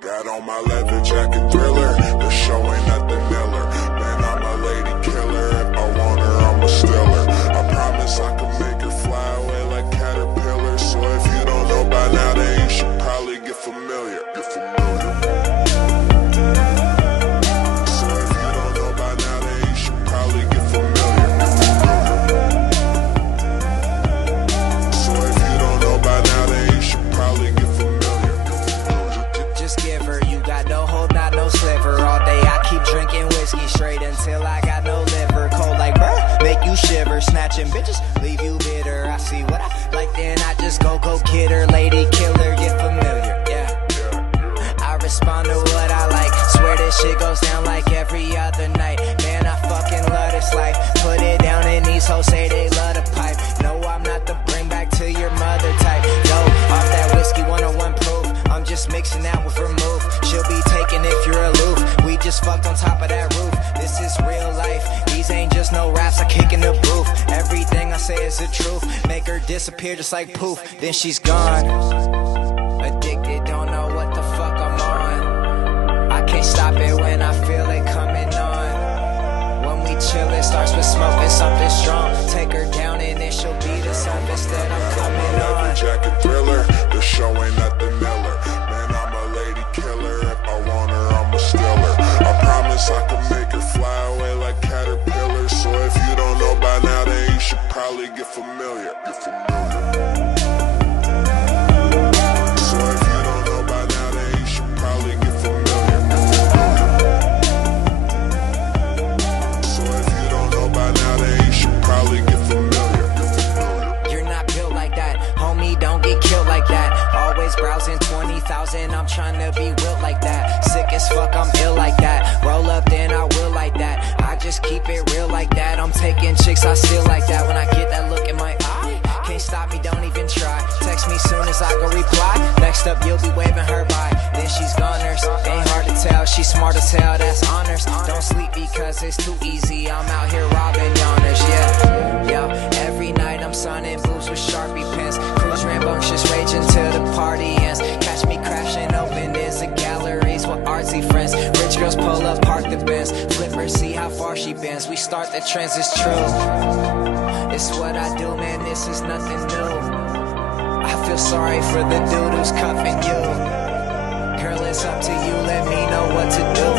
Got on my leather jacket thriller, the show ain't nothing miller. Man, I'm a lady killer, if I want her, I'm a stealer. I promise I can make her fly away like caterpillar. So if you don't know by now, then you should probably get familiar. Get familiar. So if you don't know by now, then you should probably get familiar. So if you don't know by now, then you should probably get familiar. Just give her, you got no hold, not no sliver. All day I keep drinking whiskey straight until I got no liver. Cold like bruh, make you shiver. Snatching bitches, leave you bitter. I see what I like, then I just go get her. Lady killer, get familiar, yeah. I respond to what I like. Swear this shit goes down like every other night. Man, I fucking love this life. Put it down and these hoes say they love the pipe. No, I'm not the bring back to your mother type. No, off that whiskey 101 proof. I'm just mixing that with vermouth. She'll be taken if you're aloof. We just fucked on top of that roof. This is real life. These ain't just no raps I kick in the booth. Everything I say is the truth. Make her disappear just like poof. Then she's gone. Addicted, don't know what the fuck I'm on. I can't stop it when I feel it coming on. When we chill, it starts with smoking something strong. Take her down and then she'll be the surface that I'm coming on. Jacket thriller, the show ain't nothing miller. Man, I'm a lady killer, if I want her, I'm a stealer. I promise I can make her fly away like caterpillar. So if you don't know by now, then you should probably get familiar. Get familiar. So if you don't know by now, then you should probably get familiar. So if you don't know by now, then you should probably get familiar. You're not built like that, homie, don't get killed like that. Always browsing 20,000, I'm trying to be built like that. Sick as fuck, I'm ill like that. Roll up, then I will like that. I just keep it real like that. I'm taking chicks, I still like that. When I get that look in my eye, can't stop me, don't even try. Text me soon as I go reply. Next up, you'll be waving her by. Then she's goners, ain't hard to tell. She's smart as hell, that's honors. Don't sleep because it's too easy. I'm out here robbing yawners, yeah. Yo, every night I'm signing boots with Sharpie pens. Cruise rambunctious, raging till the party ends. Catch me crashing open is the galleries with artsy friends. Rich girls pull up, park the Benz. Flip her, see how far she bends. We start the trends, it's true. It's what I do, man, this is nothing new. I feel sorry for the dude who's cuffing you. Girl, it's up to you, let me know what to do.